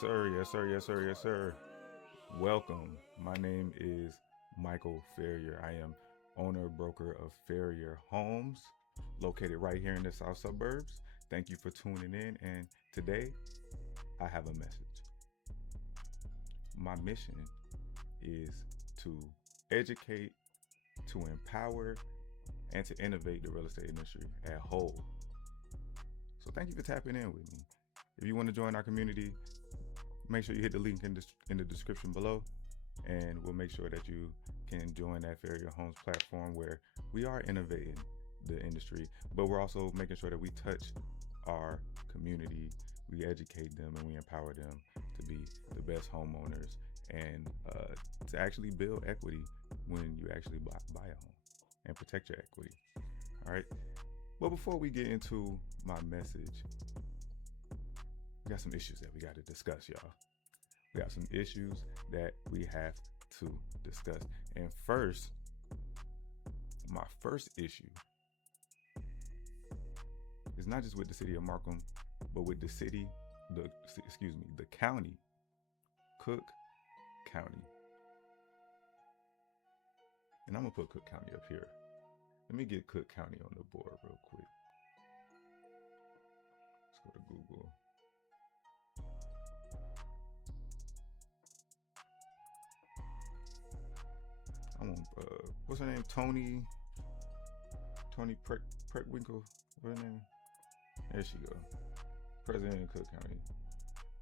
sir. Yes, sir. Yes, sir. Yes, sir. Welcome. My name is Michael Farrior. I am owner broker of Farrior Homes, located right here in the South Suburbs. Thank you for tuning in. And today, I have a message. My mission is to educate, to empower, and to innovate the real estate industry as a whole. So thank you for tapping in with me. If you want to join our community, make sure you hit the link in the description below, and we'll make sure that you can join that Farrior Homes platform where we are innovating the industry, but we're also making sure that we touch our community, we educate them, and we empower them to be the best homeowners and to actually build equity when you actually buy a home and protect your equity. All right. But before we get into my message, we got some issues that we got to discuss, y'all. We got some issues that we have to discuss. And first, my first issue is not just with the city of Markham, but with the county, Cook County. And I'm gonna put Cook County up here. Let me get Cook County on the board real quick. Let's go to Google. I'm on, what's her name? Tony Preckwinkle. What's her name? There she go. President of Cook County.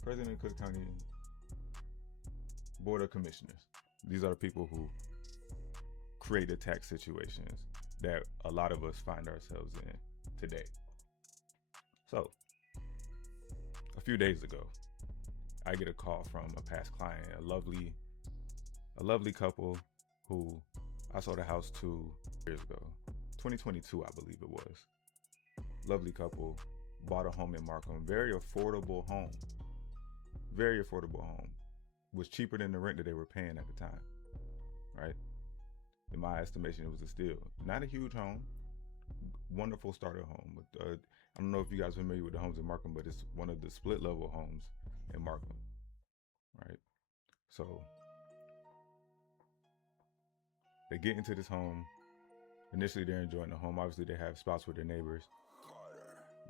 President of Cook County Board of Commissioners. These are the people who create the tax situations that a lot of us find ourselves in today. So, a few days ago, I get a call from a past client, a lovely couple who I sold a house to years ago, 2022, I believe it was. Lovely couple, bought a home in Markham, very affordable home. Was cheaper than the rent that they were paying at the time, right? In my estimation, it was a steal. Not a huge home, wonderful starter home. I don't know if you guys are familiar with the homes in Markham, but it's one of the split level homes in Markham, right? So they get into this home. Initially, they're enjoying the home. Obviously, they have spouts with their neighbors,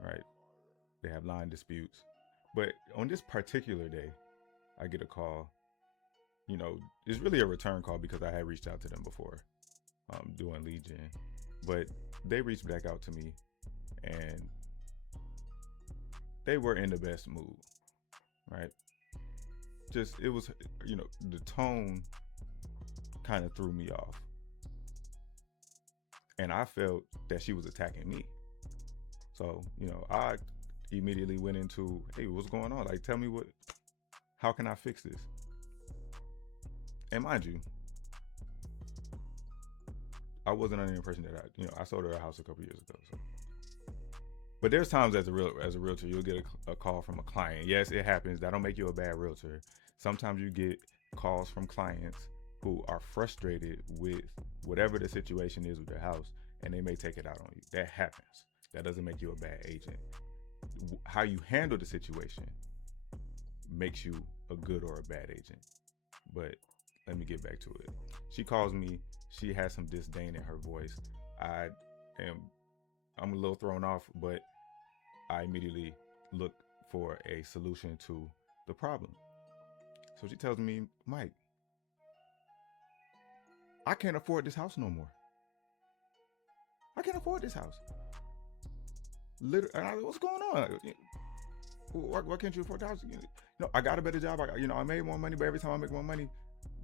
right? They have line disputes. But on this particular day, I get a call. You know, it's really a return call because I had reached out to them before doing lead gen. But they reached back out to me, and they were in the best mood, right? Just, it was, you know, the tone kind of threw me off. And I felt that she was attacking me. So, you know, I immediately went into, hey, what's going on? Like, tell me how can I fix this? And mind you, I wasn't under the impression that I sold her a house a couple years ago. So. But there's times as a realtor, you'll get a call from a client. Yes, it happens. That don't make you a bad realtor. Sometimes you get calls from clients who are frustrated with whatever the situation is with their house, and they may take it out on you. That happens. That doesn't make you a bad agent. How you handle the situation makes you a good or a bad agent. But let me get back to it. She calls me. She has some disdain in her voice. I'm a little thrown off, but I immediately look for a solution to the problem. So she tells me, Mike, I can't afford this house no more. I can't afford this house. Literally, what's going on? Why can't you afford the house? No, I got a better job. I made more money, but every time I make more money,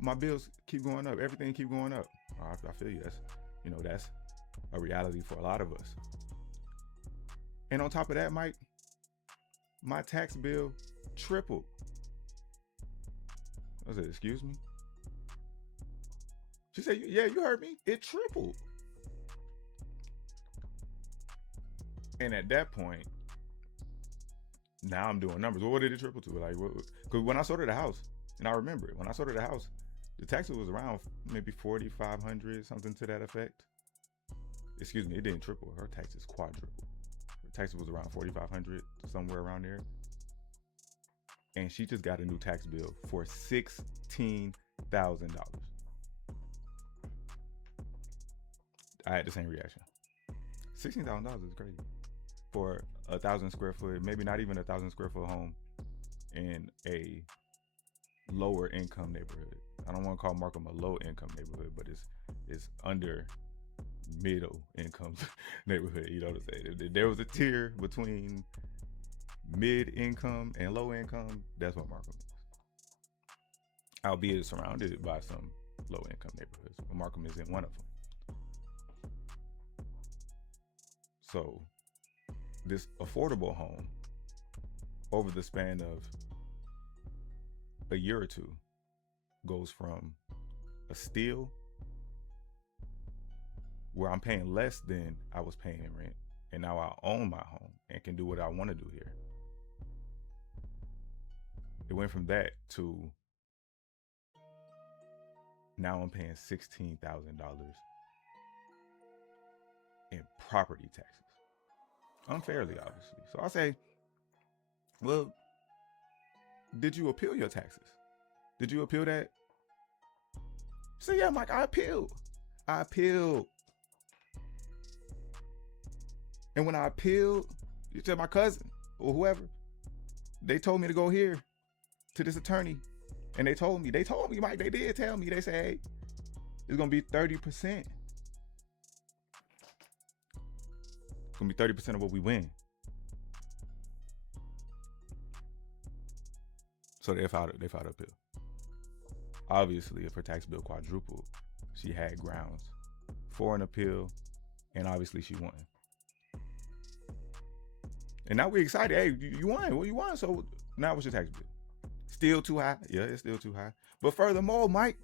my bills keep going up. Everything keep going up. I feel you. That's a reality for a lot of us. And on top of that, Mike, my tax bill tripled. I said, excuse me? She said, yeah, you heard me. It tripled. And at that point, now I'm doing numbers. Well, what did it triple to? Because when I sold her the house, and I remember it, when I sold her the house, the tax was around maybe $4,500, something to that effect. Excuse me, it didn't triple. Her taxes quadrupled. Her taxes was around $4,500, somewhere around there. and she just got a new tax bill for $16,000. I had the same reaction. $16,000 is crazy for 1,000 square foot, maybe not even 1,000 square foot home in a lower income neighborhood. I don't want to call Markham a low income neighborhood, but it's under middle income neighborhood. You know what I'm saying? If there was a tier between mid income and low income, that's what Markham is. Albeit surrounded by some low income neighborhoods, but Markham isn't one of them. So this affordable home, over the span of a year or two, goes from a steal, where I'm paying less than I was paying in rent, and now I own my home and can do what I want to do here. It went from that to now I'm paying $16,000 in property taxes. Unfairly, obviously. So I say, well, did you appeal your taxes? Did you appeal that? So yeah, Mike, I appealed. And when I appealed to my cousin or whoever, they told me to go here to this attorney. And they told me, Mike, they did tell me, they said, hey, it's gonna be 30%. It's gonna be 30% of what we win. So they filed appeal. Obviously, if her tax bill quadrupled, she had grounds for an appeal, and obviously she won. And now we're excited. Hey, you won. Well, you won. So now what's your tax bill? Still too high? Yeah, it's still too high. But furthermore, Mike,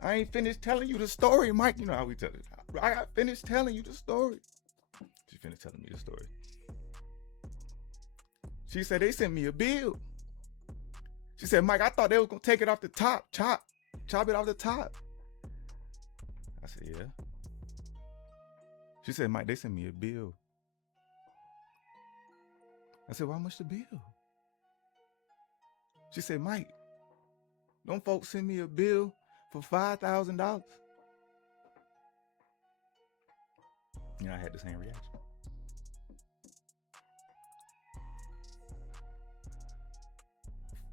I ain't finished telling you the story, Mike. You know how we tell it. I got finished telling you the story. She finished telling me the story. She said they sent me a bill. She said, Mike, I thought they was gonna take it off the top, chop it off the top. I said, yeah. She said, Mike, they sent me a bill. I said, well, how much the bill? She said, Mike, them folks send me a bill for $5,000. And I had the same reaction.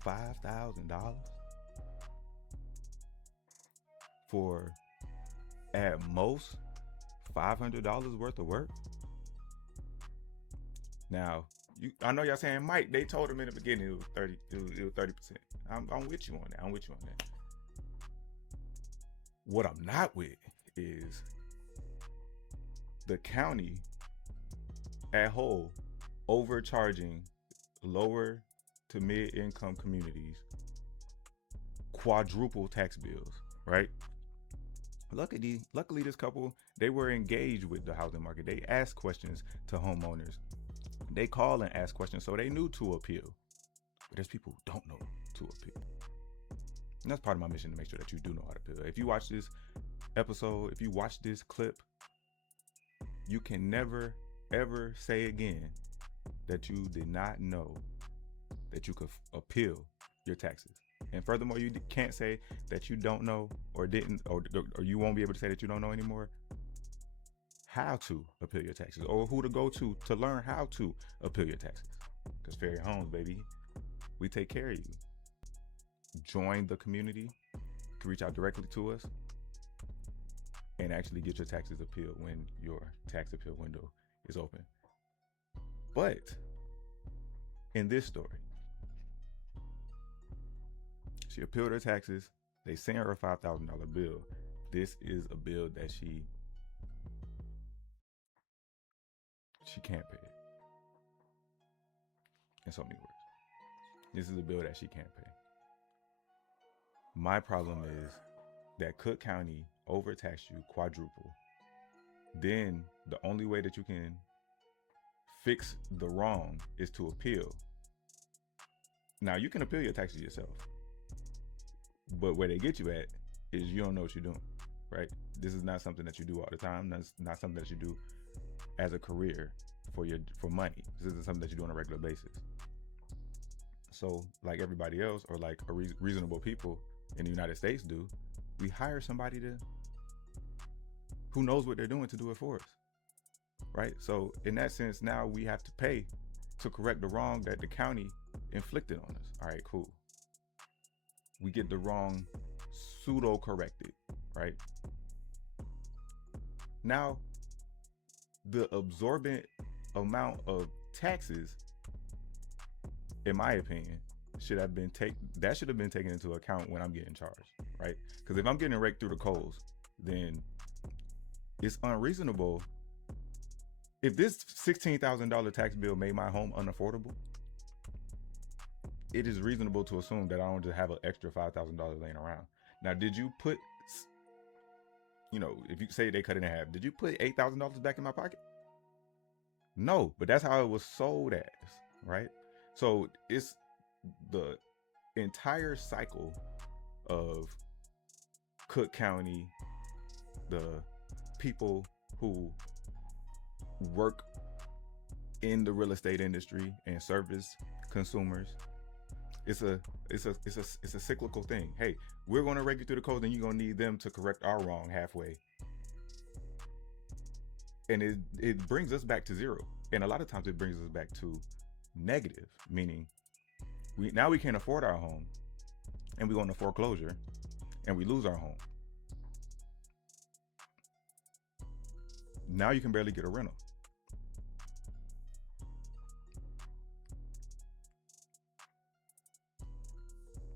$5,000 for at most $500 worth of work. Now, I know y'all saying, Mike, they told him in the beginning it was 30%. I'm with you on that. What I'm not with is the county at whole overcharging lower to mid-income communities quadruple tax bills, right? Luckily, this couple, they were engaged with the housing market. They asked questions to homeowners. They call and ask questions, so they knew to appeal. But there's people who don't know to appeal. And that's part of my mission, to make sure that you do know how to appeal. If you watch this episode, if you watch this clip, you can never, ever say again that you did not know that you could appeal your taxes. And furthermore, you can't say that you don't know or didn't, or you won't be able to say that you don't know anymore how to appeal your taxes, or who to go to learn how to appeal your taxes. Because Farrior Homes, baby, we take care of you. Join the community. You can reach out directly to us and actually get your taxes appealed when your tax appeal window is open. But in this story, she appealed her taxes. They sent her a $5,000 bill. This is a bill that she can't pay it. In so many words, this is a bill that she can't pay. My problem is that Cook County overtaxed you quadruple. Then the only way that you can fix the wrong is to appeal. Now, you can appeal your taxes yourself, but where they get you at is you don't know what you're doing, right? This is not something that you do all the time. That's not something that you do as a career for money. This isn't something that you do on a regular basis. So, like everybody else, or like reasonable people in the United States do, we hire somebody to who knows what they're doing to do it for us, right? So, in that sense, now we have to pay to correct the wrong that the county inflicted on us. All right, cool. We get the wrong pseudo corrected, right? Now, the absorbent amount of taxes, in my opinion, should have been taken into account when I'm getting charged, right? Because if I'm getting raked through the coals, then it's unreasonable. If this $16,000 tax bill made my home unaffordable, it is reasonable to assume that I don't just have an extra $5,000 laying around. Now, did you put, if you say they cut it in half, did you put $8,000 back in my pocket? No, but that's how it was sold as, right? So it's the entire cycle of Cook County, the people who work in the real estate industry and service consumers. It's a cyclical thing. Hey, we're going to rake you through the code, and you're going to need them to correct our wrong halfway. And it brings us back to zero. And a lot of times it brings us back to negative, meaning we can't afford our home, and we go into foreclosure, and we lose our home. Now you can barely get a rental.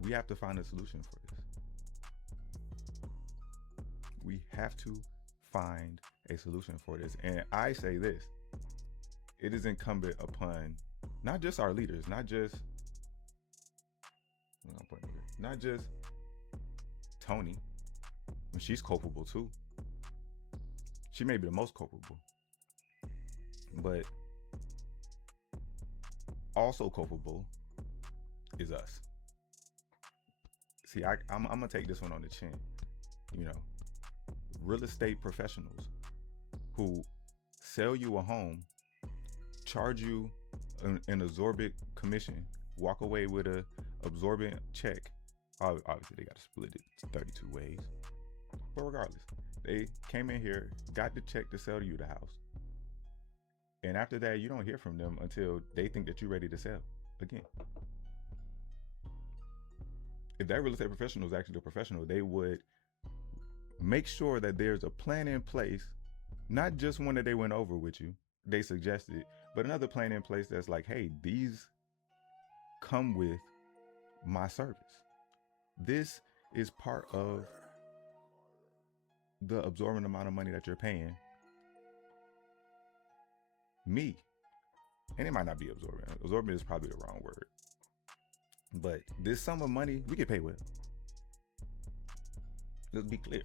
We have to find a solution for this. We have to find a solution for this. And I say this, it is incumbent upon not just our leaders, not just Tony, she's culpable too. She may be the most culpable, but also culpable is us. See, I'm gonna take this one on the chin. Real estate professionals who sell you a home, charge you an absorbent commission, walk away with a absorbent check. Obviously, they got to split it 32 ways. But regardless, they came in here, got the check to sell you the house. And after that, you don't hear from them until they think that you're ready to sell again. If that real estate professional is actually a professional, they would make sure that there's a plan in place, not just one that they went over with you, they suggested, but another plan in place that's like, hey, these come with my service. This is part of the absorbent amount of money that you're paying me. And it might not be absorbent. Absorbent is probably the wrong word. But this sum of money, we get paid well. Let's be clear.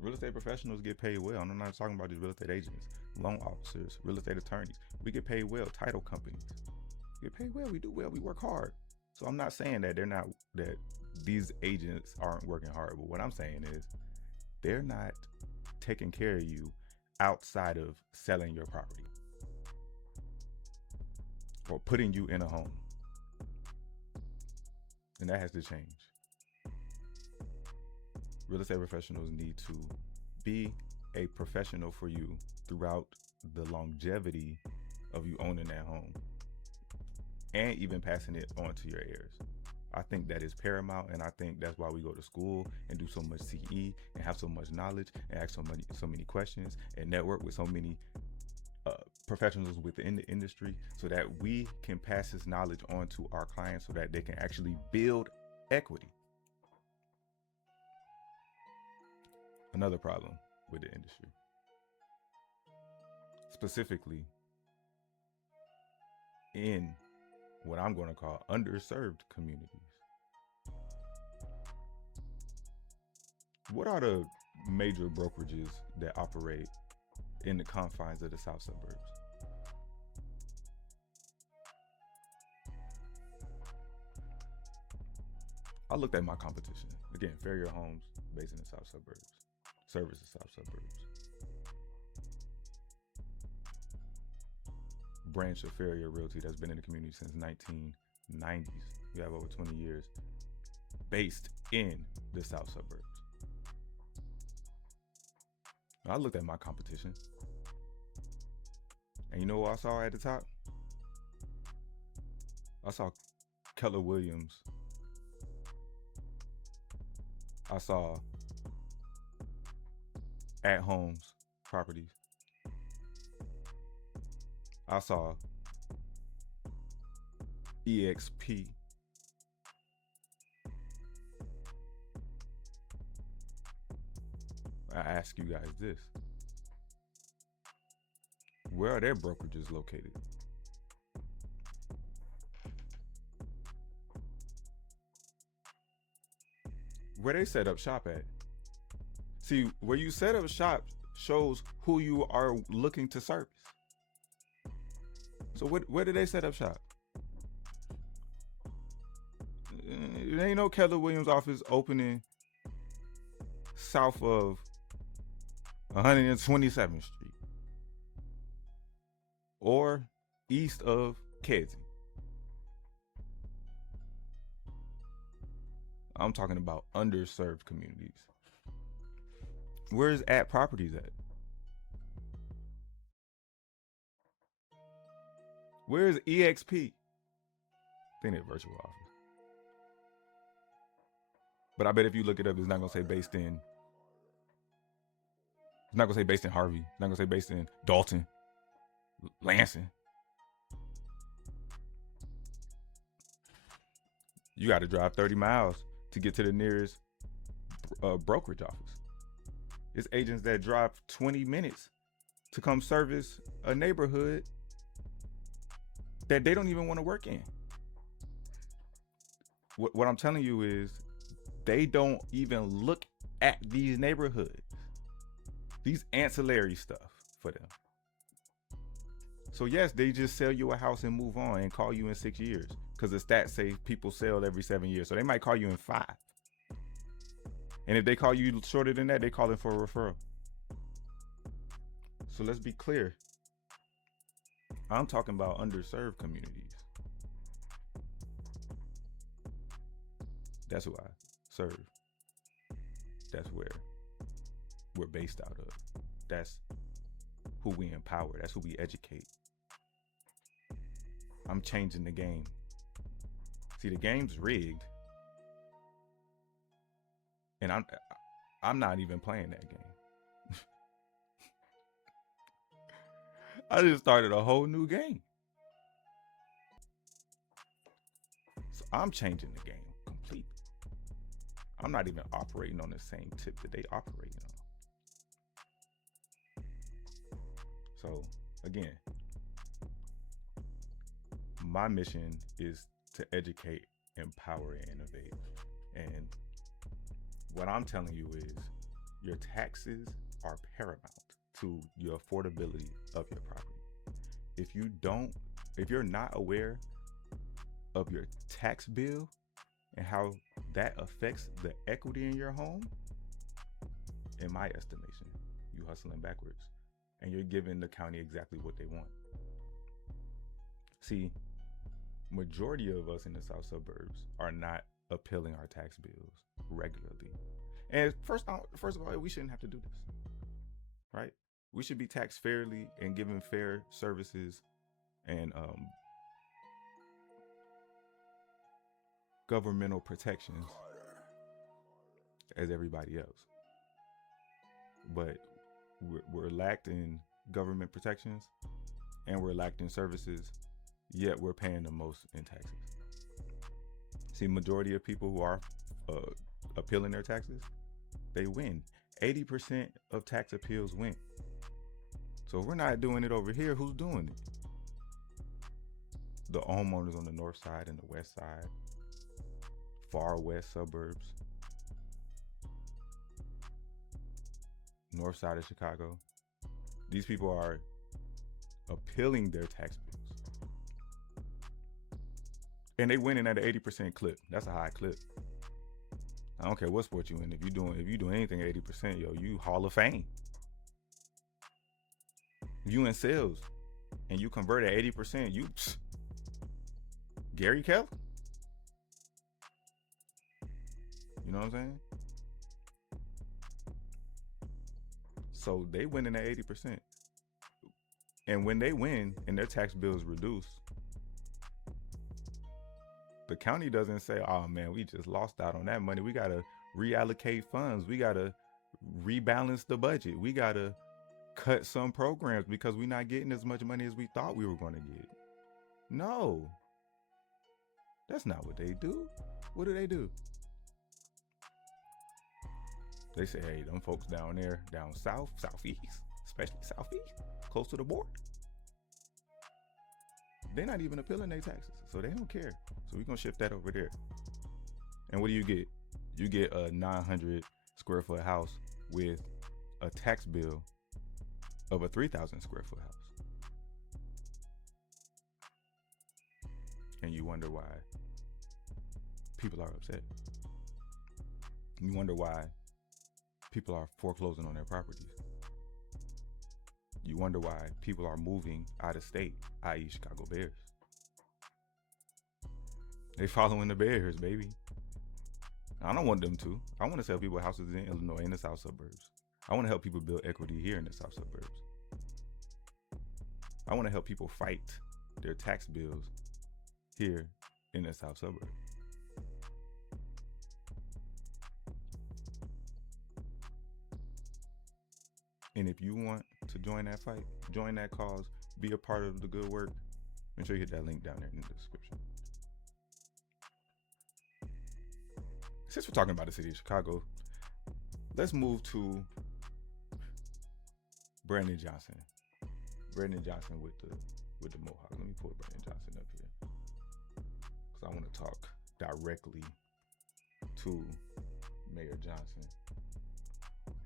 Real estate professionals get paid well. And I'm not talking about just real estate agents, loan officers, real estate attorneys. We get paid well. Title companies get paid well. We do well. We work hard. So I'm not saying that that these agents aren't working hard. But what I'm saying is they're not taking care of you outside of selling your property or putting you in a home. And that has to change. Real estate professionals need to be a professional for you throughout the longevity of you owning that home and even passing it on to your heirs. I think that is paramount, and I think that's why we go to school and do so much CE and have so much knowledge and ask so many questions and network with so many professionals within the industry, so that we can pass this knowledge on to our clients so that they can actually build equity. Another problem with the industry, specifically in what I'm going to call underserved communities. What are the major brokerages that operate in the confines of the South Suburbs? I looked at my competition. Again, Farrior Homes, based in the South Suburbs, service the South Suburbs. Branch of Farrior Realty that's been in the community since 19 90s. You have over 20 years based in the South Suburbs. I looked at my competition, and you know what I saw at the top? I saw Keller Williams. I saw At Homes Properties. I saw EXP. I ask you guys this. Where are their brokerages located? Where they set up shop at? See, where you set up shop shows who you are looking to service. So where did they set up shop? There ain't no Keller Williams office opening south of 127th Street or east of Kedzie. I'm talking about underserved communities. Where's At Properties at? Where's EXP? I think they're virtual office. But I bet if you look it up, it's not gonna say based in. It's not gonna say based in Harvey. It's not gonna say based in Dalton, Lansing. You got to drive 30 miles to get to the nearest brokerage office. It's agents that drive 20 minutes to come service a neighborhood that they don't even want to work in. What I'm telling you is they don't even look at these neighborhoods, these ancillary stuff for them. So yes, they just sell you a house and move on and call you in 6 years because the stats say people sell every 7 years. So they might call you in 5. And if they call you shorter than that, they call it for a referral. So let's be clear. I'm talking about underserved communities. That's who I serve. That's where we're based out of. That's who we empower. That's who we educate. I'm changing the game. See, the game's rigged. And I'm not even playing that game. I just started a whole new game. So I'm changing the game completely. I'm not even operating on the same tip that they operate on. So again, my mission is to educate, empower, and innovate. And what I'm telling you is your taxes are paramount to your affordability of your property. If you're not aware of your tax bill and how that affects the equity in your home, in my estimation, you hustling backwards and you're giving the county exactly what they want. See, majority of us in the South Suburbs are not appealing our tax bills regularly. And first of all, we shouldn't have to do this, right? We should be taxed fairly and given fair services and governmental protections as everybody else. But we're lacked in government protections and we're lacked in services, yet we're paying the most in taxes. See, majority of people who are appealing their taxes, they win. 80% of tax appeals win. So if we're not doing it over here, who's doing it? The homeowners on the north side and the west side, far west suburbs, north side of Chicago. These people are appealing their tax bills. And they winning at an 80% clip. That's a high clip. I don't care what sport you in. If you doing anything at 80%, yo, you Hall of Fame. If you in sales and you convert at 80%, you Gary Keller. You know what I'm saying? So they win in at 80%. And when they win and their tax bill is reduced, the county doesn't say, oh man, we just lost out on that money. We got to reallocate funds. We got to rebalance the budget. We got to cut some programs because we're not getting as much money as we thought we were going to get. No, that's not what they do. What do? They say, hey, them folks down there, down south, southeast, especially southeast, close to the border, they're not even appealing their taxes, so they don't care. So we're going to shift that over there. And what do you get? You get a 900 square foot house with a tax bill of a 3,000 square foot house. And you wonder why people are upset. You wonder why people are foreclosing on their properties. You wonder why people are moving out of state, i.e. Chicago Bears. They following the Bears, baby. I don't want them to. I want to sell people houses in Illinois in the South Suburbs. I want to help people build equity here in the South Suburbs. I want to help people fight their tax bills here in the South Suburbs. And if you want to join that fight, join that cause, be a part of the good work, make sure you hit that link down there in the description. Since we're talking about the city of Chicago, let's move to Brandon Johnson. Brandon Johnson with the Mohawk. Let me pull Brandon Johnson up here, because I want to talk directly to Mayor Johnson.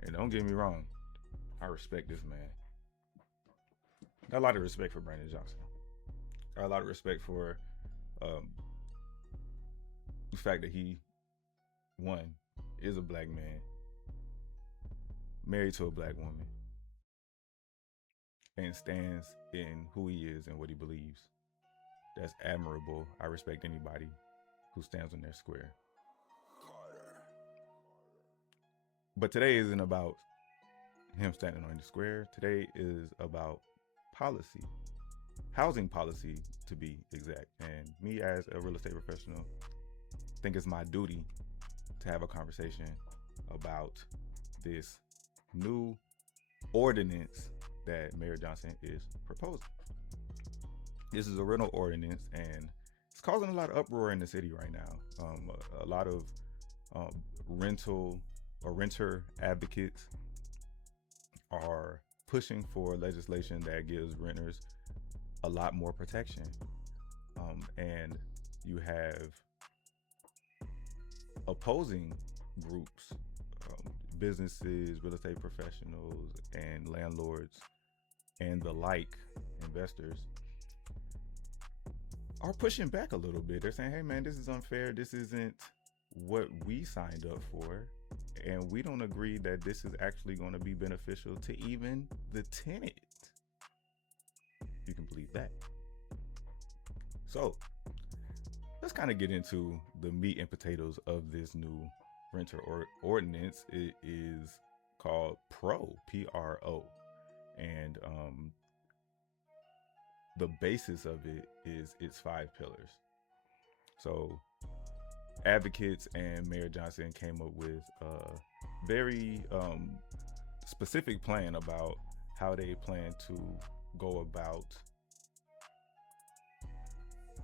And don't get me wrong, I respect this man. Got a lot of respect for Brandon Johnson. Got a lot of respect for the fact that he, one, is a black man, married to a black woman, and stands in who he is and what he believes. That's admirable. I respect anybody who stands on their square. But today isn't about him standing on the square. Today is about policy, housing policy to be exact. And me as a real estate professional, I think it's my duty to have a conversation about this new ordinance that Mayor Johnson is proposing. This is a rental ordinance, and it's causing a lot of uproar in the city right now. A lot of renter advocates are pushing for legislation that gives renters a lot more protection. And you have opposing groups, businesses, real estate professionals, and landlords, and the like, investors, are pushing back a little bit. They're saying, hey man, this is unfair. This isn't what we signed up for. And we don't agree that this is actually going to be beneficial to even the tenant. You can believe that. So let's kind of get into the meat and potatoes of this new renter ordinance. It is called P-R-O. And the basis of it is its 5 pillars. So advocates and Mayor Johnson came up with a very specific plan about how they plan to go about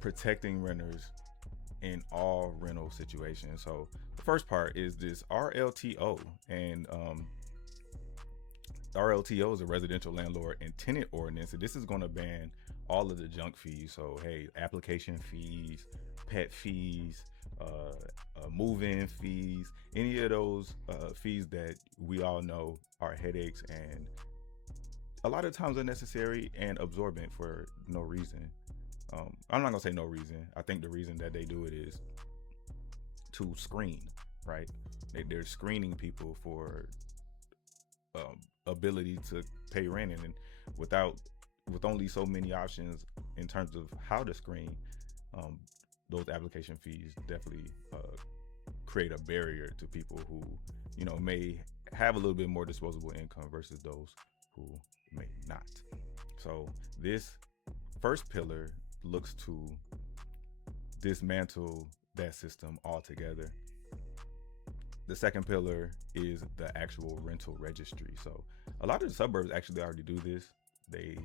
protecting renters in all rental situations. So the first part is this RLTO, and RLTO is a residential landlord and tenant ordinance, and this is going to ban all of the junk fees. So hey, application fees, pet fees, move-in fees, any of those fees that we all know are headaches and a lot of times unnecessary and absorbent for no reason. I'm not gonna say no reason. I think the reason that they do it is to screen, right? They're screening people for ability to pay rent, and with only so many options in terms of how to screen, those application fees definitely create a barrier to people who, may have a little bit more disposable income versus those who may not. So this first pillar looks to dismantle that system altogether. The second pillar is the actual rental registry. So a lot of the suburbs actually already do this. They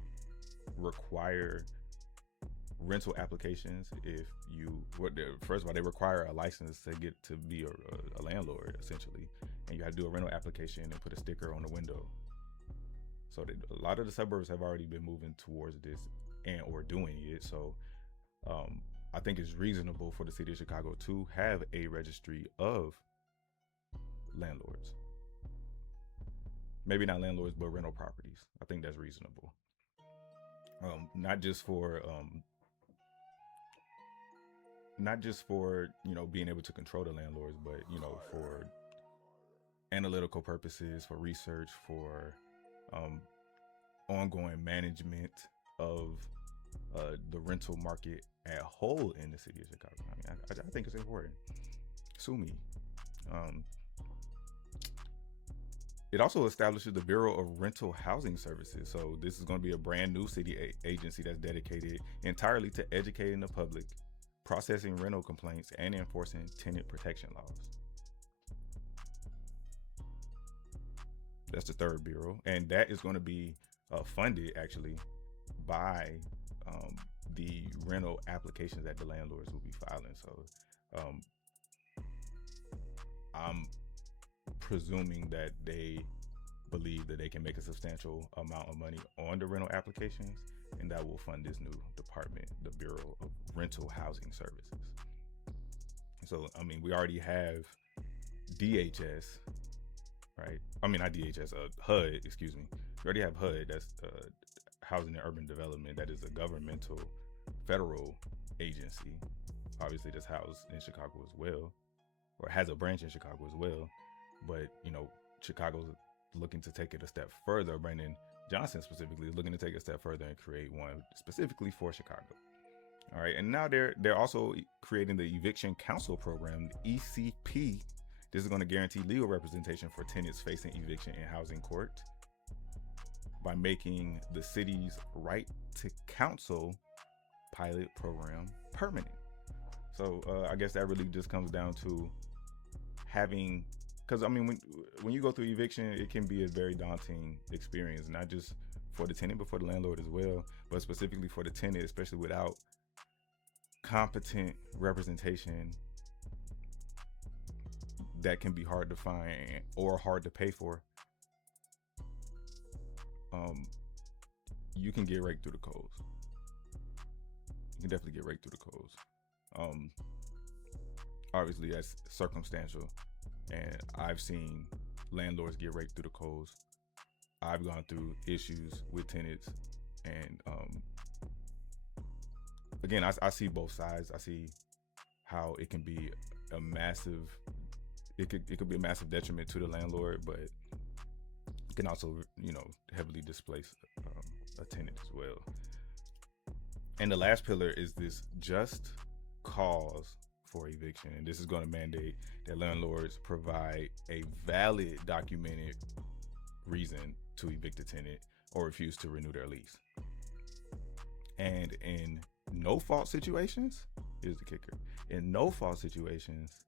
require rental applications. First of all, they require a license to get to be a landlord, essentially, and you have to do a rental application and put a sticker on the window. So a lot of the suburbs have already been moving towards this and or doing it. So I think it's reasonable for the city of Chicago to have a registry of landlords. Maybe not landlords, but rental properties. I think that's reasonable. Not just for being able to control the landlords, but for analytical purposes, for research, for ongoing management of the rental market at whole in the city of Chicago. I mean, I think it's important. Sue me. It also establishes the Bureau of Rental Housing Services. So this is going to be a brand new city agency that's dedicated entirely to educating the public, processing rental complaints, and enforcing tenant protection laws. That's the third bureau. And that is going to be funded actually by the rental applications that the landlords will be filing. So I'm presuming that they believe that they can make a substantial amount of money on the rental applications, and that will fund this new department, the Bureau of Rental Housing Services. So, I mean, we already have DHS, right? I mean, not DHS, HUD, excuse me. We already have HUD, that's Housing and Urban Development. That is a governmental federal agency, obviously that's housed in Chicago as well, or has a branch in Chicago as well. But, Chicago's looking to take it a step further. Brandon Johnson specifically is looking to take it a step further and create one specifically for Chicago. All right. And now they're also creating the Eviction Counsel Program, the ECP. This is going to guarantee legal representation for tenants facing eviction in housing court by making the city's right to counsel pilot program permanent. So I guess that really just comes down to having, because I mean, when you go through eviction, it can be a very daunting experience, not just for the tenant, but for the landlord as well, but specifically for the tenant, especially without competent representation. That can be hard to find or hard to pay for. You can get raked through the coals. You can definitely get raked through the coals. Obviously that's circumstantial, and I've seen landlords get raked through the coals. I've gone through issues with tenants, and again, I see both sides. I see how it can be a massive, it could be a massive detriment to the landlord, but it can also, heavily displace a tenant as well. And the last pillar is this just cause for eviction. And this is going to mandate that landlords provide a valid documented reason to evict a tenant or refuse to renew their lease. And in no fault situations, here's the kicker. In no fault situations,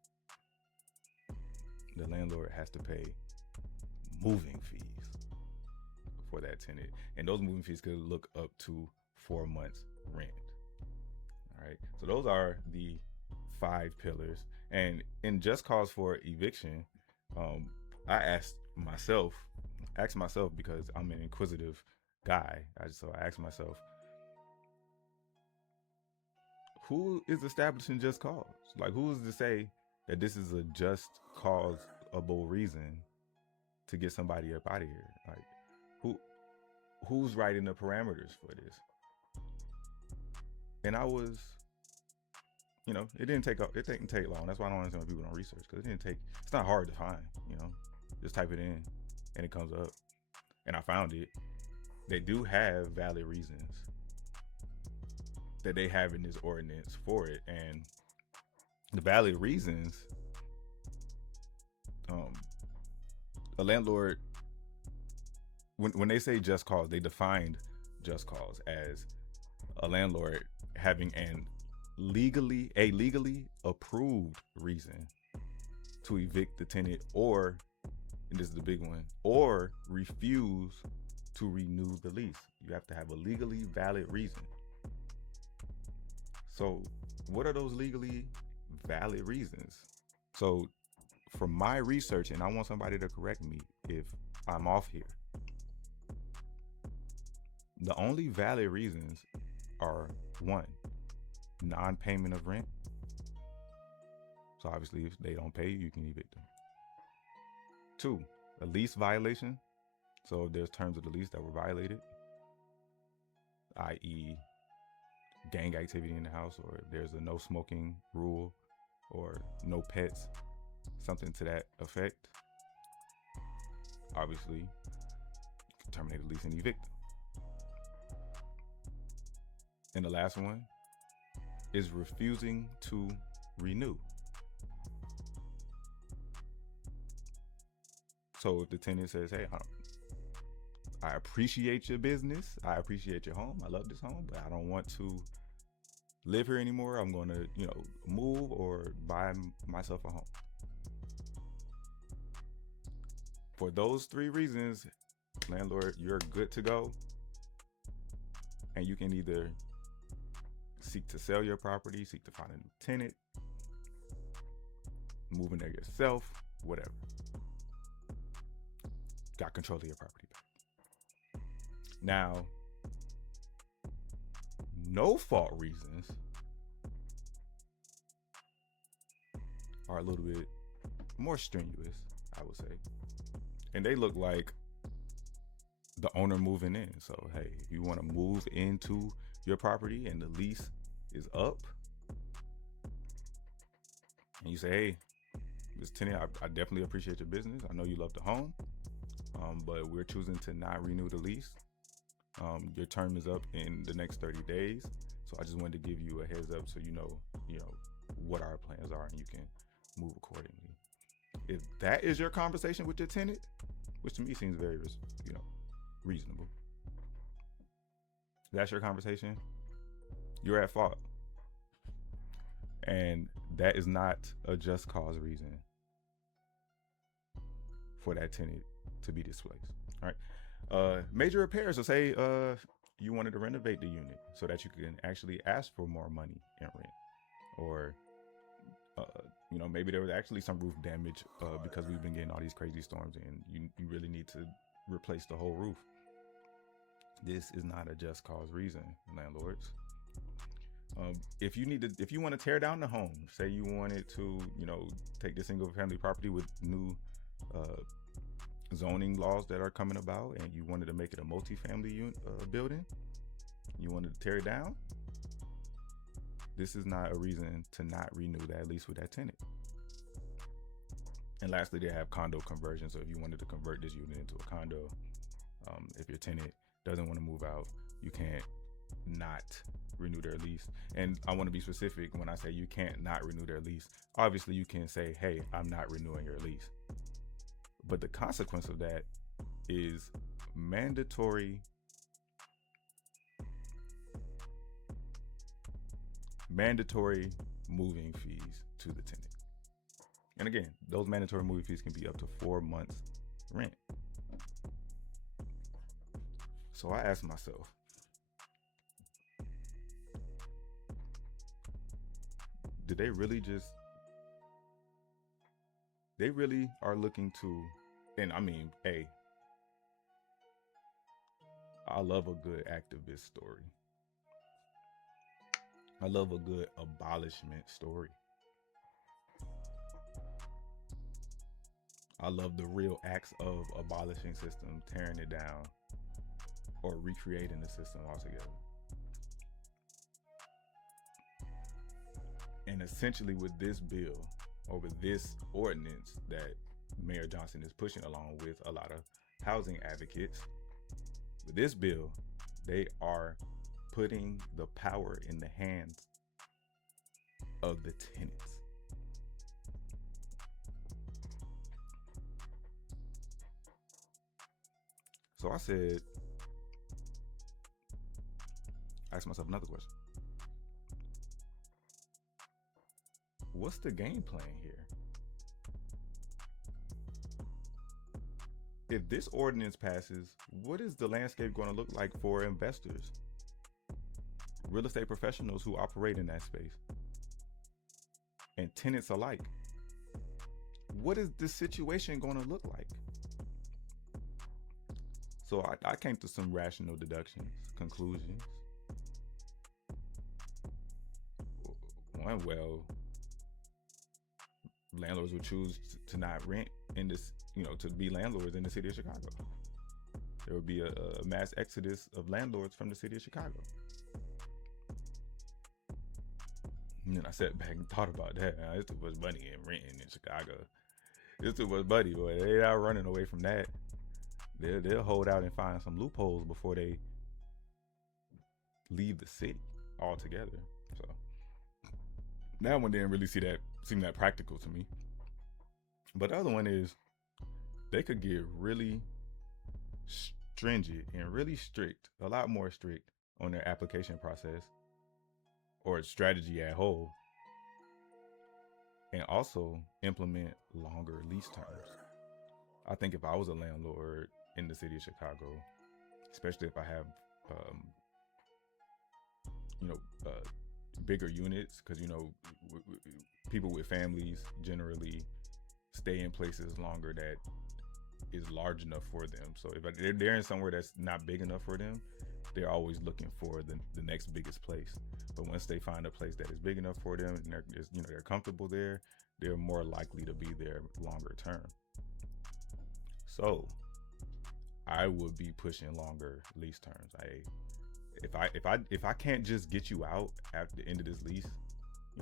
the landlord has to pay moving fees for that tenant. And those moving fees could look up to 4 months rent. All right. So those are the 5 pillars. And in just cause for eviction, I asked myself because I'm an inquisitive guy. So I asked myself, who is establishing just cause? Like, who is to say that this is a just causeable reason to get somebody up out of here? Like, who's writing the parameters for this? And I was, it didn't take long. That's why I don't understand when people don't research, because it's not hard to find, just type it in and it comes up. And I found it. They do have valid reasons that they have in this ordinance for it. And the valid reasons Um, a landlord, when they say just cause, they defined just cause as a landlord having legally approved reason to evict the tenant, or, and this is the big one, or refuse to renew the lease. You have to have a legally valid reason. So what are those legally valid reasons? So from my research, and I want somebody to correct me if I'm off here, the only valid reasons are: one, non-payment of rent. So obviously if they don't pay, you can evict them. Two, a lease violation. So if there's terms of the lease that were violated, i.e. gang activity in the house, or there's a no smoking rule, or no pets, something to that effect, obviously you can terminate the lease and evict them. And the last one is refusing to renew. So if the tenant says, hey, I appreciate your business, I appreciate your home, I love this home, but I don't want to live here anymore, I'm going to, move or buy myself a home. For those three reasons, landlord, you're good to go. And you can either seek to sell your property, seek to find a new tenant, move in there yourself, whatever. Got control of your property back. Now, no fault reasons are a little bit more strenuous, I would say. And they look like the owner moving in. So, hey, if you want to move into your property and the lease is up, and you say, hey, this tenant, I definitely appreciate your business. I know you love the home, but we're choosing to not renew the lease. Your term is up in the next 30 days. So I just wanted to give you a heads up so you know what our plans are and you can move accordingly. If that is your conversation with your tenant, which to me seems very, reasonable. If that's your conversation, you're at fault. And that is not a just cause reason for that tenant to be displaced. All right. Major repairs. So say you wanted to renovate the unit so that you can actually ask for more money in rent, or maybe there was actually some roof damage because we've been getting all these crazy storms and you really need to replace the whole roof. This is not a just cause reason, landlords. If you want to tear down the home, say you wanted to, take the single family property with new zoning laws that are coming about, and you wanted to make it a multifamily building, you wanted to tear it down, this is not a reason to not renew that lease with that tenant. And lastly, they have condo conversion. So if you wanted to convert this unit into a condo, if your tenant doesn't want to move out, you can't not renew their lease. And I want to be specific when I say you can't not renew their lease. Obviously, you can say, hey, I'm not renewing your lease. But the consequence of that is mandatory moving fees to the tenant. And again, those mandatory moving fees can be up to 4 months rent. So I asked myself, did they really are looking to, and I mean, hey, I love a good activist story. I love a good abolishment story. I love the real acts of abolishing system, tearing it down, or recreating the system altogether. And essentially with this bill, or with this ordinance that Mayor Johnson is pushing along with a lot of housing advocates, with this bill, they are putting the power in the hands of the tenants. So I said, I asked myself another question. What's the game plan here? If this ordinance passes, what is the landscape going to look like for investors, real estate professionals who operate in that space, and tenants alike? What is this situation going to look like? So I came to some rational deductions, conclusions. One, well, landlords would choose to not rent in this, to be landlords in the city of Chicago. There would be a mass exodus of landlords from the city of Chicago. And then I sat back and thought about that. It's too much money in renting in Chicago. It's too much money, boy. They're not running away from that. They'll hold out and find some loopholes before they leave the city altogether. So that one didn't really seem that practical to me. But the other one is they could get really stringent and really strict, a lot more strict on their application process or strategy at whole, and also implement longer lease terms. I think if I was a landlord in the city of Chicago, especially if I have, bigger units, because people with families generally stay in places longer that is large enough for them. So if they're in somewhere that's not big enough for them, they're always looking for the next biggest place. But once they find a place that is big enough for them and they're comfortable there, they're more likely to be there longer term. So I would be pushing longer lease terms. If I can't just get you out at the end of this lease,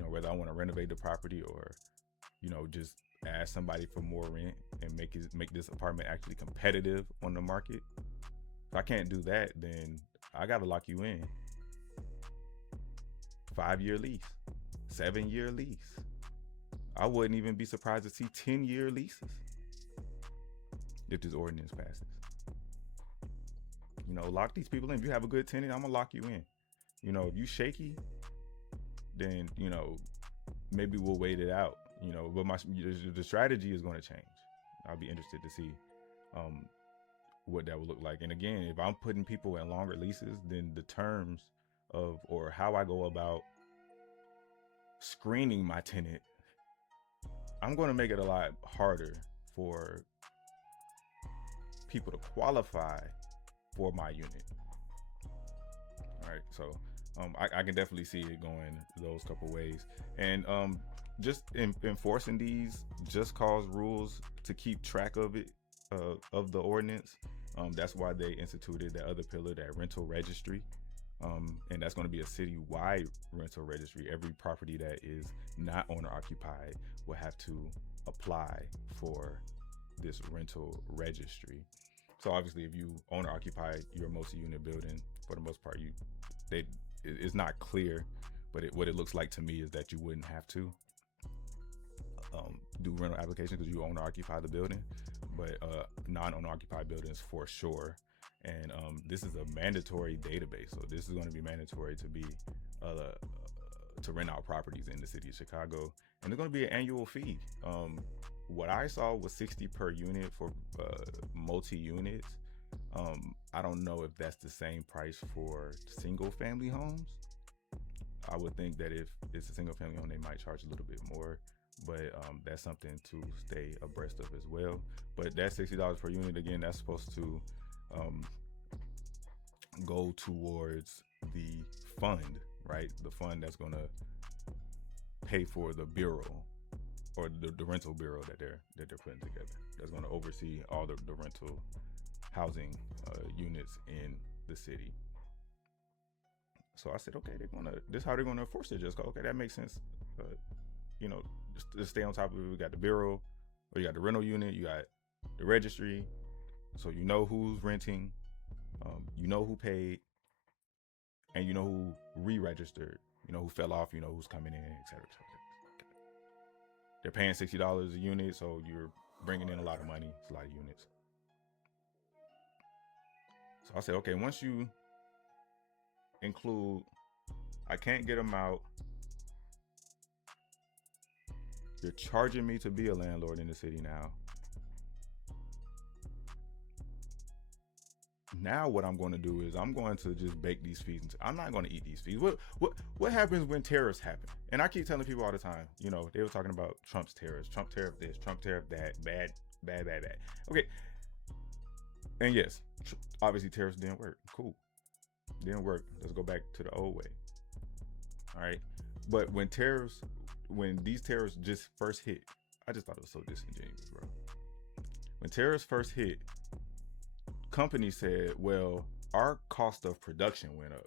whether I want to renovate the property or, just ask somebody for more rent and make this apartment actually competitive on the market. If I can't do that, then I gotta lock you in. 5-year lease, 7-year lease. I wouldn't even be surprised to see 10-year leases if this ordinance passes. Lock these people in. If you have a good tenant, I'm gonna lock you in. If you shaky, then maybe we'll wait it out. But the strategy is going to change. I'll be interested to see what that will look like. And again, if I'm putting people in longer leases, then the terms of or how I go about screening my tenant, I'm going to make it a lot harder for people to qualify for my unit. All right, so I can definitely see it going those couple ways. And just enforcing these just cause rules to keep track of it, of the ordinance. That's why they instituted that other pillar, that rental registry. And that's going to be a citywide rental registry. Every property that is not owner occupied will have to apply for this rental registry. So obviously, if you owner occupied your multi-unit building, for the most part, it's not clear, but what it looks like to me is that you wouldn't have to do rental application because you owner occupy the building, but non-owner occupied buildings for sure. And this is a mandatory database, so this is going to be mandatory to be to rent out properties in the city of Chicago, and there's going to be an annual fee. What I saw was $60 per unit for multi-units. I don't know if that's the same price for single-family homes. I would think that if it's a single-family home, they might charge a little bit more, but that's something to stay abreast of as well. But that $60 per unit, again, that's supposed to go towards the fund, right? The fund that's going to pay for the bureau or the rental bureau that they're putting together. That's going to oversee all the rental housing units in the city. So I said, okay, this is how they're gonna enforce it. Just go, okay, that makes sense. Just stay on top of it. We got the bureau, or you got the rental unit, you got the registry, so you know who's renting, you know who paid, and you know who re-registered, you know who fell off, you know who's coming in, etc. They're paying $60 a unit, so you're bringing in a lot of money. It's a lot of units. So I said, okay, once you include, I can't get them out. You're charging me to be a landlord in the city now. Now what I'm going to do is I'm going to just bake these fees. I'm not going to eat these fees. What happens when tariffs happen? And I keep telling people all the time, you know, they were talking about Trump's tariffs, Trump tariff this, Trump tariff that, bad. Okay. And yes, obviously tariffs didn't work. Cool. Didn't work. Let's go back to the old way. All right. But when these tariffs just first hit, I just thought it was so disingenuous, bro. When tariffs first hit, companies said, well, our cost of production went up.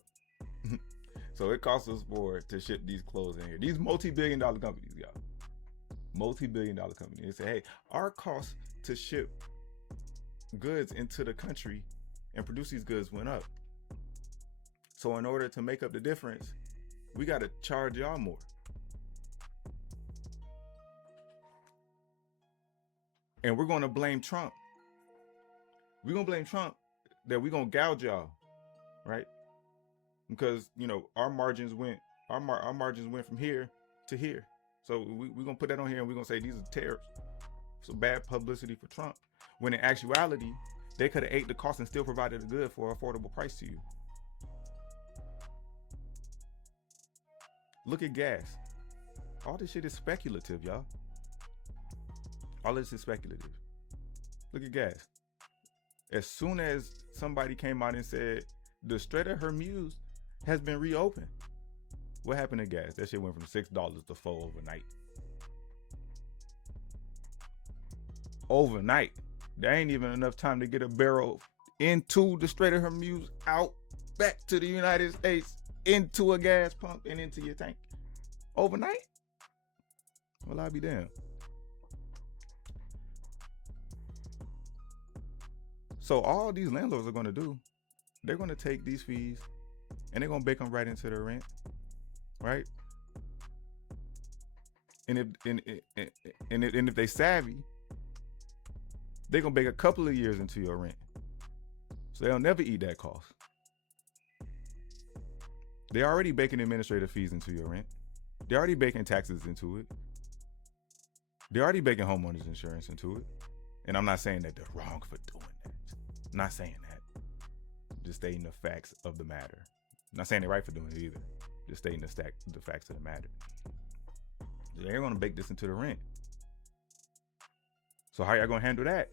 So it costs us more to ship these clothes in here. These multi-billion-dollar companies, y'all. Multi-billion-dollar companies. They say, hey, our cost to ship goods into the country and produce these goods went up. So in order to make up the difference, we got to charge y'all more. And we're going to blame Trump. We're going to blame Trump that we're going to gouge y'all, right? Because, you know, our margins went from here to here. So we're going to put that on here and we're going to say these are tariffs. So bad publicity for Trump. When in actuality, they could have ate the cost and still provided a good for an affordable price to you. Look at gas. All this shit is speculative, y'all. All this is speculative. Look at gas. As soon as somebody came out and said the Strait of Hormuz has been reopened, what happened to gas? That shit went from $6 to $4 overnight. Overnight. There ain't even enough time to get a barrel into the Strait of Hormuz, out, back to the United States, into a gas pump, and into your tank. Overnight? Well, I'll be damned. So all these landlords are going to do, they're going to take these fees and they're going to bake them right into their rent, right? And if they savvy, they're going to bake a couple of years into your rent. So they'll never eat that cost. They're already baking administrative fees into your rent. They're already baking taxes into it. They're already baking homeowners insurance into it. And I'm not saying that they're wrong for doing that. I'm not saying that. I'm just stating the facts of the matter. I'm not saying they're right for doing it either. Just stating the facts of the matter. They're going to bake this into the rent. So how y'all going to handle that?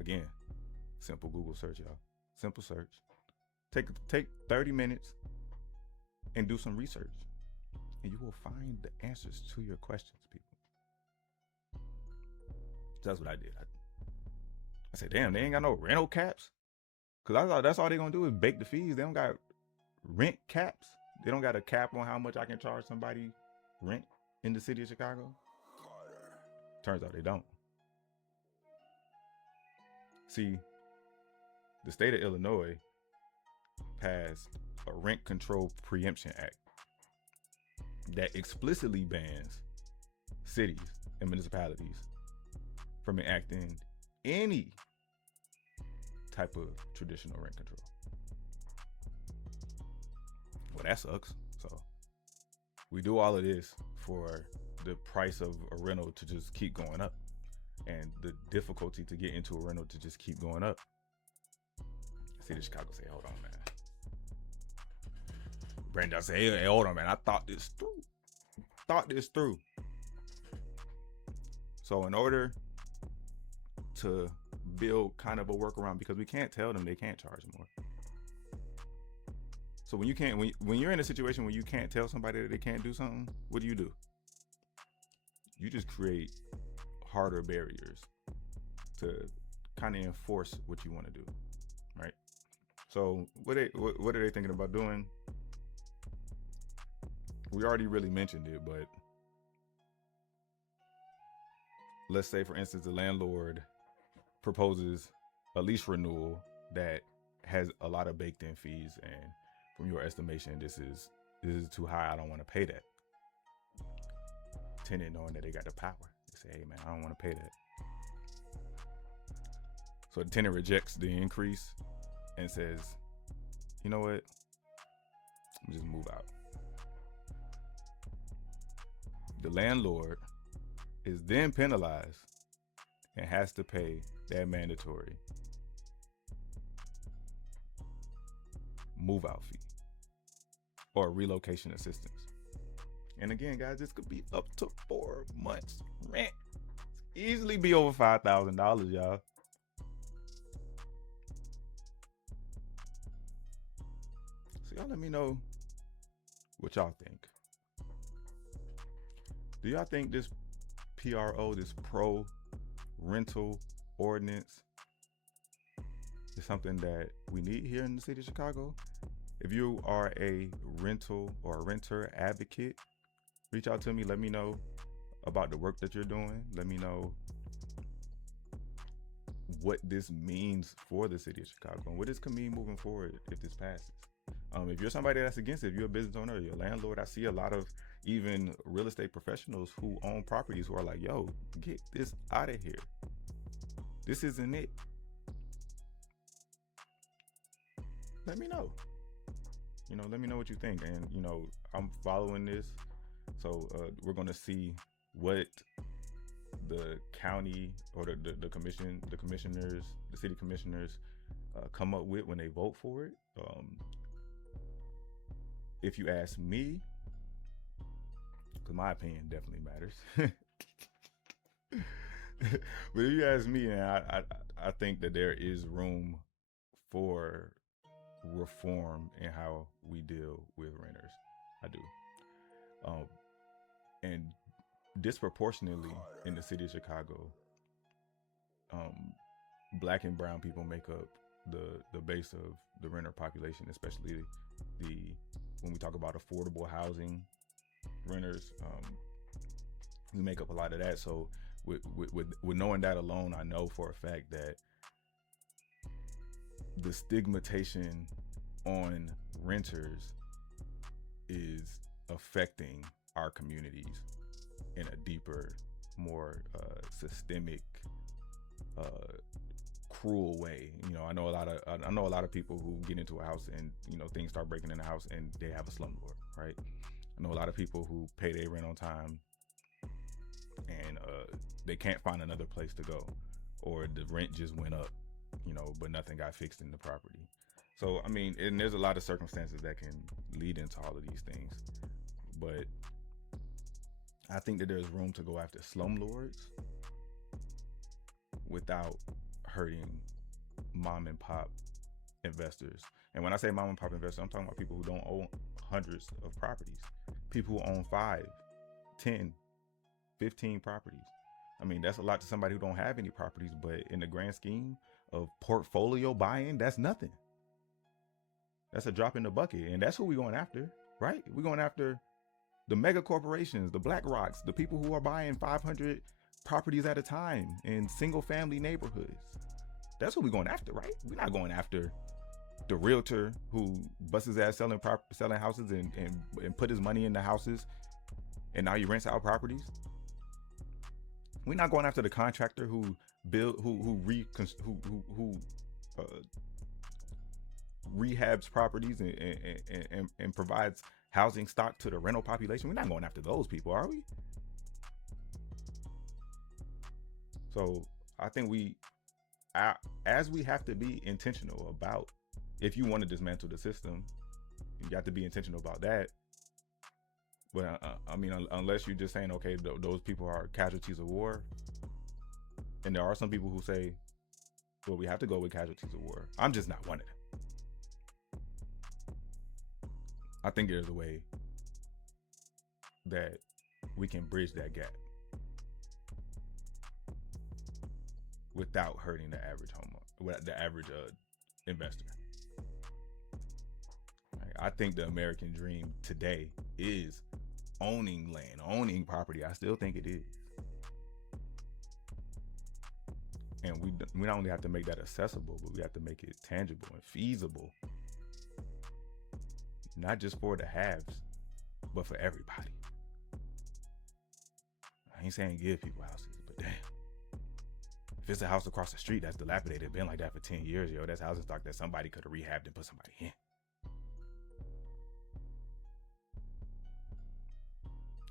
Again, simple Google search, y'all. Simple search. Take 30 minutes and do some research. And you will find the answers to your questions, people. So that's what I did. I said, damn, they ain't got no rental caps? Because I thought that's all they're going to do is bake the fees. They don't got rent caps. They don't got a cap on how much I can charge somebody rent in the city of Chicago. Turns out they don't. See, the state of Illinois passed a Rent Control Preemption Act that explicitly bans cities and municipalities from enacting any type of traditional rent control. Well, that sucks. So we do all of this for the price of a rental to just keep going up and the difficulty to get into a rental to just keep going up. See the Chicago say, hold on, man. Brandon say, hey, hold on, man. I thought this through. So in order to build kind of a workaround, because we can't tell them they can't charge more. So when you're in a situation where you can't tell somebody that they can't do something, what do? You just create harder barriers to kind of enforce what you want to do, right? So what are they thinking about doing? We already really mentioned it, but let's say, for instance, the landlord proposes a lease renewal that has a lot of baked in fees, and from your estimation, this is too high. I don't want to pay that. Tenant, knowing that they got the power, they say, hey man, I don't want to pay that. So the tenant rejects the increase and says, you know what? Just move out. The landlord is then penalized and has to pay that mandatory move out fee or relocation assistance. And again, guys, this could be up to 4 months rent. Easily be over $5,000, y'all. So y'all let me know what y'all think. Do y'all think this PRO, this pro rental ordinance, is something that we need here in the city of Chicago? If you are a rental or a renter advocate, reach out to me. Let me know about the work that you're doing. Let me know what this means for the city of Chicago and what this could mean moving forward if this passes. If you're somebody that's against it, if you're a business owner, you're a landlord, I see a lot of even real estate professionals who own properties who are like, yo, get this out of here. This isn't it. Let me know. Let me know what you think. And, I'm following this. So we're going to see what the county or the commissioners, the city commissioners come up with when they vote for it. If you ask me, because my opinion definitely matters. But if you ask me, and I think that there is room for reform in how we deal with renters. I do. And disproportionately in the city of Chicago, Black and brown people make up the base of the renter population, especially when we talk about affordable housing renters. We make up a lot of that. So with knowing that alone, I know for a fact that the stigmatization on renters is affecting our communities in a deeper, more systemic, cruel way. I know a lot of people who get into a house and things start breaking in the house and they have a slumlord, right? I know a lot of people who pay their rent on time and they can't find another place to go, or the rent just went up, but nothing got fixed in the property. So and there's a lot of circumstances that can lead into all of these things, but I think that there's room to go after slumlords without hurting mom and pop investors. And when I say mom and pop investors, I'm talking about people who don't own hundreds of properties, people who own 5, 10, 15 properties. That's a lot to somebody who don't have any properties, but in the grand scheme of portfolio buying, that's nothing. That's a drop in the bucket. And that's who we're going after, right? We're going after the mega corporations, the Black Rocks, the people who are buying 500 properties at a time in single family neighborhoods. That's what we're going after, right? We're not going after the realtor who busts his ass selling houses and put his money in the houses and now he rents out properties. We're not going after the contractor who rehabs properties and provides housing stock to the rental population. We're not going after those people, are we? So I think as we have to be intentional about, if you want to dismantle the system, you got to be intentional about that. But unless you're just saying, okay, those people are casualties of war, and there are some people who say, well, we have to go with casualties of war. I'm just not one of them. I think there's a way that we can bridge that gap without hurting the average homeowner, the average investor. I think the American dream today is owning land, owning property. I still think it is. And we not only have to make that accessible, but we have to make it tangible and feasible. Not just for the haves, but for everybody. I ain't saying give people houses, but damn. If it's a house across the street that's dilapidated, been like that for 10 years, yo, that's housing stock that somebody could have rehabbed and put somebody in.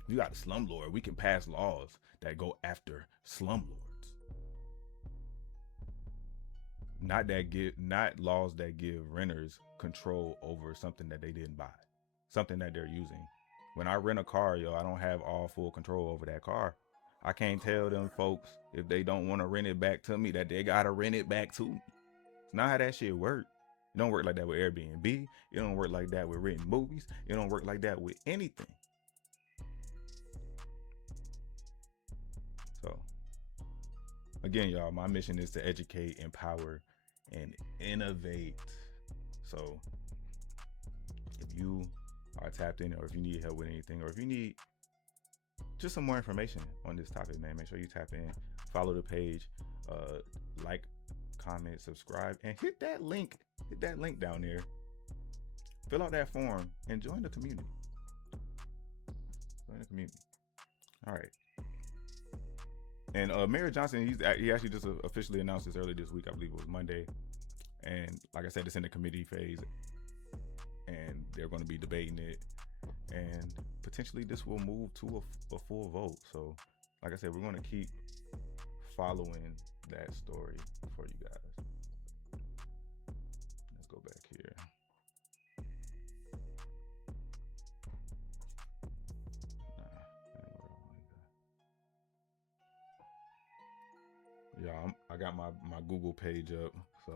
You got a slumlord, we can pass laws that go after slumlords. Not laws that give renters control over something that they didn't buy, something that they're using. When I rent a car, yo, I don't have all full control over that car. I can't tell them folks if they don't want to rent it back to me that they gotta rent it back to me. It's not how that shit work. It don't work like that with Airbnb. It don't work like that with renting movies. It don't work like that with anything. So, again, y'all, my mission is to educate, empower, and innovate. So, if you are tapped in, or if you need help with anything, or if you need just some more information on this topic, man, make sure you tap in, follow the page, like, comment, subscribe, and hit that link down there. Fill out that form and join the community. All right. And Mayor Johnson, he actually just officially announced this earlier this week. I believe it was Monday. And like I said, it's in the committee phase, and they're going to be debating it. And potentially this will move to a full vote. So, like I said, we're going to keep following that story for you guys. Let's go back here. Yeah, I got my Google page up, so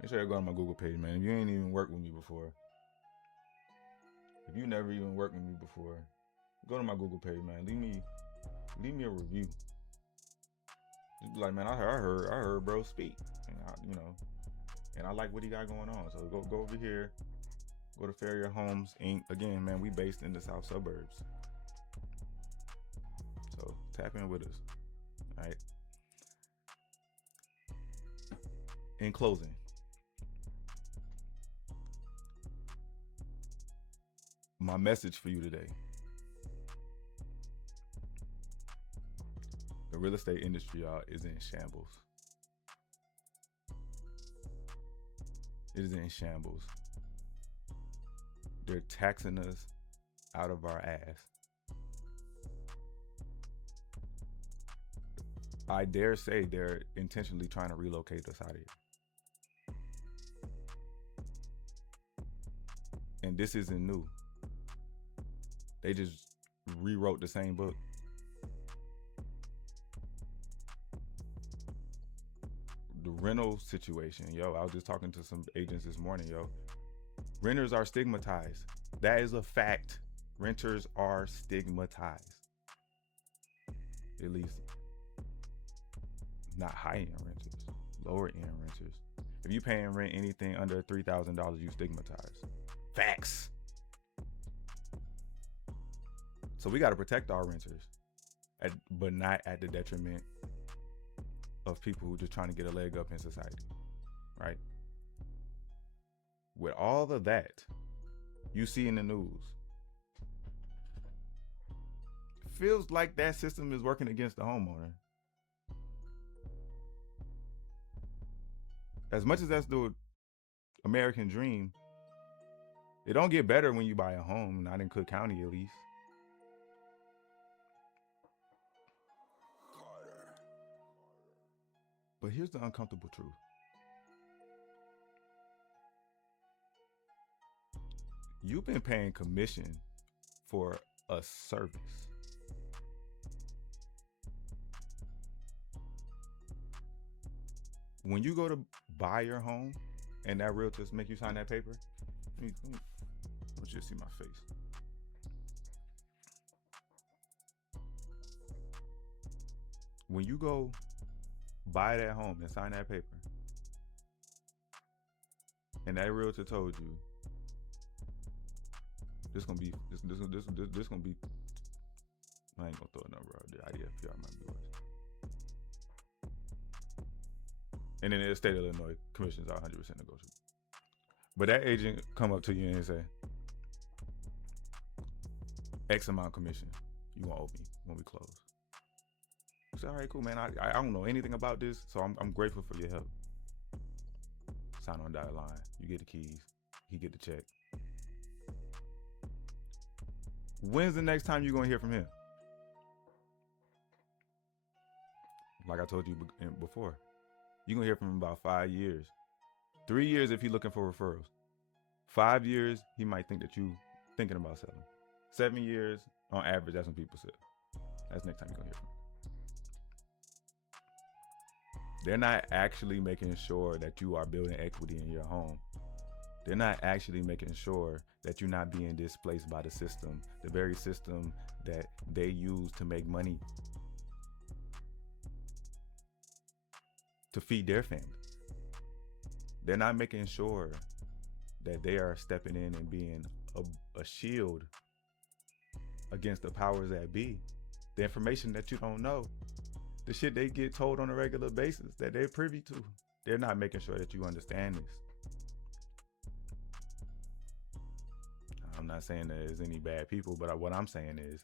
make sure you go on my Google page, man. If you ain't even worked with me before, if you never even worked with me before, go to my Google page, man. Leave me a review. Just be like, man, I heard bro speak, and and I like what he got going on. So go over here, go to Farrior Homes Inc. Again, man, we based in the South Suburbs. So tap in with us. All right. In closing, my message for you today: the real estate industry, y'all, is in shambles. It is in shambles. They're taxing us out of our ass. I dare say they're intentionally trying to relocate us out of here. And this isn't new. They just rewrote the same book. The rental situation, yo, I was just talking to some agents this morning, yo. Renters are stigmatized. That is a fact. Renters are stigmatized. At least not high-end renters, lower-end renters. If you paying rent anything under $3,000, you stigmatized. Facts. So we got to protect our renters, but not at the detriment of people who just trying to get a leg up in society, right? With all of that you see in the news, feels like that system is working against the homeowner. As much as that's the American dream, it don't get better when you buy a home, not in Cook County at least. But here's the uncomfortable truth. You've been paying commission for a service. When you go to buy your home and that realtor make you sign that paper, I want you to see my face. When you go buy that home and sign that paper, and that realtor told you this gonna be, I ain't gonna throw a number out there. IDFPR might be worse. And in the state of Illinois, commissions are 100% negotiable. But that agent come up to you and say, X amount commission, you gonna owe me when we close. say, all right, cool, man. I don't know anything about this, so I'm grateful for your help. Sign on dotted line. You get the keys. He get the check. When's the next time you're going to hear from him? Like I told you before, you're going to hear from him about 5 years. 3 years if he's looking for referrals. 5 years, he might think that you thinking about selling. 7 years, on average, that's when people sell. That's the next time you're going to hear from him. They're not actually making sure that you are building equity in your home. They're not actually making sure that you're not being displaced by the system, the very system that they use to make money to feed their family. They're not making sure that they are stepping in and being a shield against the powers that be. The information that you don't know, the shit they get told on a regular basis that they're privy to. They're not making sure that you understand this. I'm not saying that there's any bad people, but what I'm saying is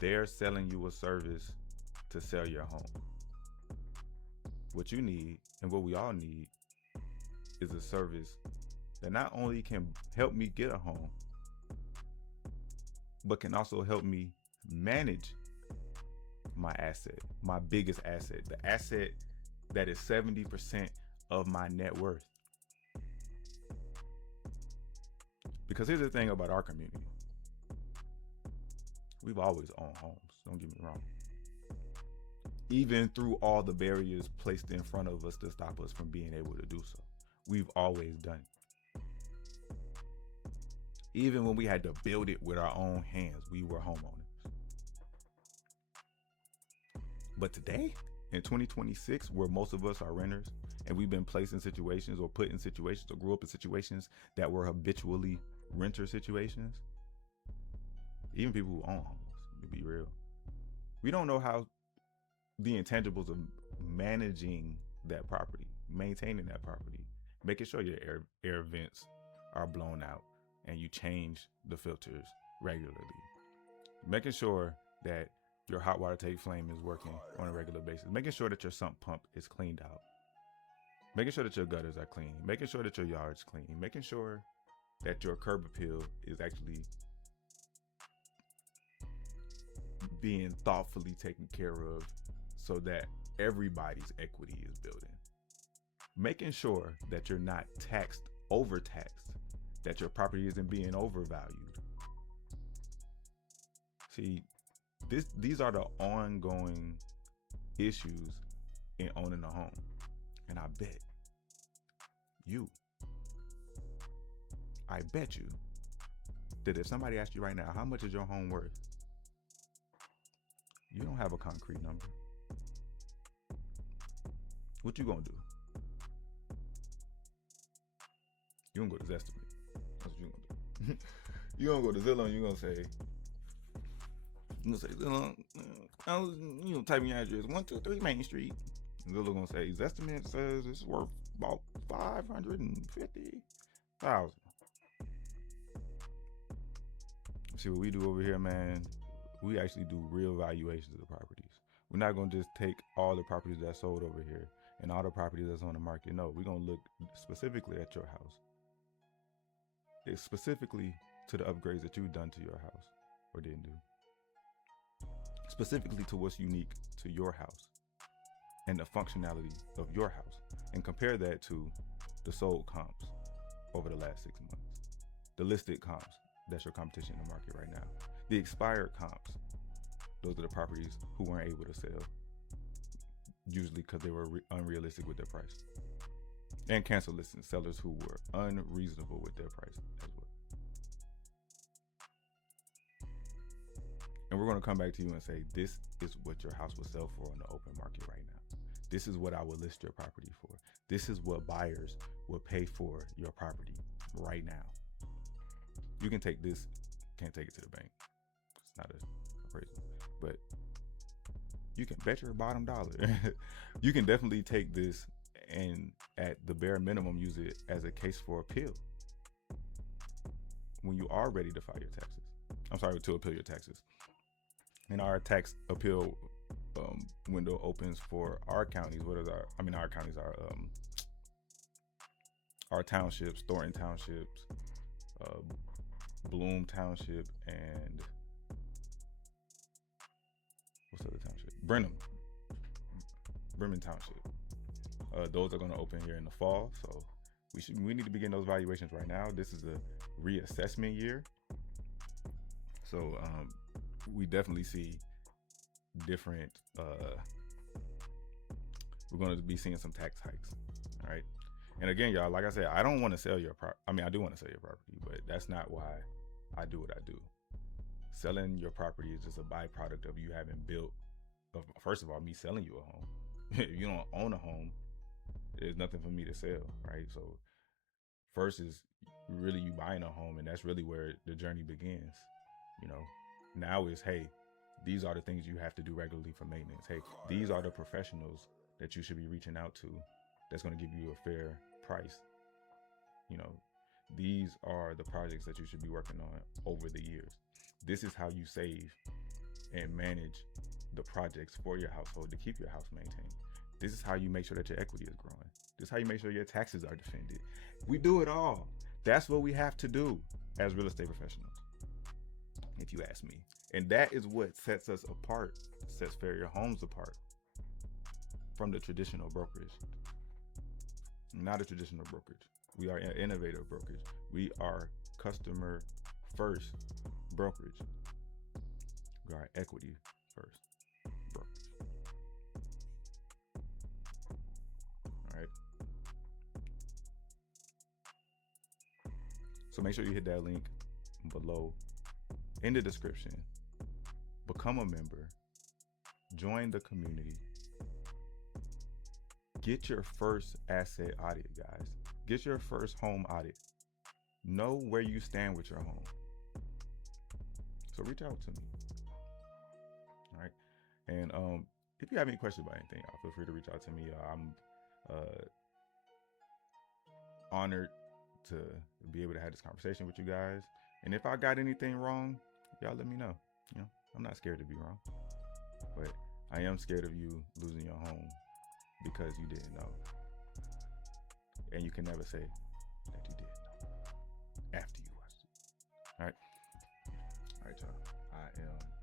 they're selling you a service to sell your home. What you need, and what we all need, is a service that not only can help me get a home, but can also help me manage my asset, my biggest asset, the asset that is 70% of my net worth. Because here's the thing about our community. We've always owned homes, don't get me wrong. Even through all the barriers placed in front of us to stop us from being able to do so. We've always done it. Even when we had to build it with our own hands, we were homeowners. But today, in 2026, where most of us are renters, and we've been placed in situations or put in situations or grew up in situations that were habitually renter situations, even people who own homes, to be real, we don't know how the intangibles of managing that property, maintaining that property, making sure your air vents are blown out and you change the filters regularly, making sure that your hot water tank flame is working on a regular basis, making sure that your sump pump is cleaned out, making sure that your gutters are clean, making sure that your yard's clean, making sure that your curb appeal is actually being thoughtfully taken care of so that everybody's equity is building. Making sure that you're not overtaxed, that your property isn't being overvalued. See, these are the ongoing issues in owning a home. And I bet you that if somebody asked you right now, how much is your home worth? You don't have a concrete number. What you gonna do? You gonna go to Zestimate. That's what you gonna do. You gonna go to Zillow and you gonna say, Zillow, type in your address, 123 Main Street. And Zillow gonna say, Zestimate says it's worth about $550,000. See what we do over here, man? We actually do real valuations of the properties. We're not gonna just take all the properties that's sold over here and all the properties that's on the market. No, we're gonna look specifically at your house. It's specifically to the upgrades that you've done to your house or didn't do. Specifically to what's unique to your house and the functionality of your house, and compare that to the sold comps over the last 6 months, the listed comps, that's your competition in the market right now, the expired comps, those are the properties who weren't able to sell, usually because they were unrealistic with their price, and cancel listings, sellers who were unreasonable with their price as well. And we're going to come back to you and say, this is what your house will sell for on the open market right now. This is what I will list your property for. This is what buyers will pay for your property right now. You can take this, can't take it to the bank. It's not a appraisal, but you can bet your bottom dollar. You can definitely take this and at the bare minimum use it as a case for appeal when you are ready to file your taxes. I'm sorry, to appeal your taxes. And our tax appeal window opens for our counties. Our counties are our townships, Thornton Townships, Bloom Township, and what's the other township? Bremen Township. Those are going to open here in the fall, so we need to begin those valuations right now. This is a reassessment year, so we definitely see different. We're going to be seeing some tax hikes. All right. And again, y'all, like I said, I don't want to sell your property. I mean, I do want to sell your property, but that's not why I do what I do. Selling your property is just a byproduct of you having built, first of all, me selling you a home. If you don't own a home, there's nothing for me to sell, right? So first is really you buying a home, and that's really where the journey begins. You know, now is, hey, these are the things you have to do regularly for maintenance. Hey, these are the professionals that you should be reaching out to that's going to give you a fair price. You know, these are the projects that you should be working on over the years. This is how you save and manage the projects for your household to keep your house maintained. This is how you make sure that your equity is growing. This is how you make sure your taxes are defended. We do it all. That's what we have to do as real estate professionals, if you ask me. And that is what sets us apart, sets Farrior Homes apart from the traditional brokerage. Not a traditional brokerage. We are an innovative brokerage. We are customer first brokerage. We are equity first brokerage. All right. So make sure you hit that link below in the description. Become a member. Join the community. Get your first asset audit, guys. Get your first home audit. Know where you stand with your home. So reach out to me. All right. And if you have any questions about anything, feel free to reach out to me. I'm honored to be able to have this conversation with you guys. And if I got anything wrong, y'all let me know. You know, I'm not scared to be wrong, but I am scared of you losing your home because you didn't know. And you can never say that you didn't know after you watched it. All right, y'all. I am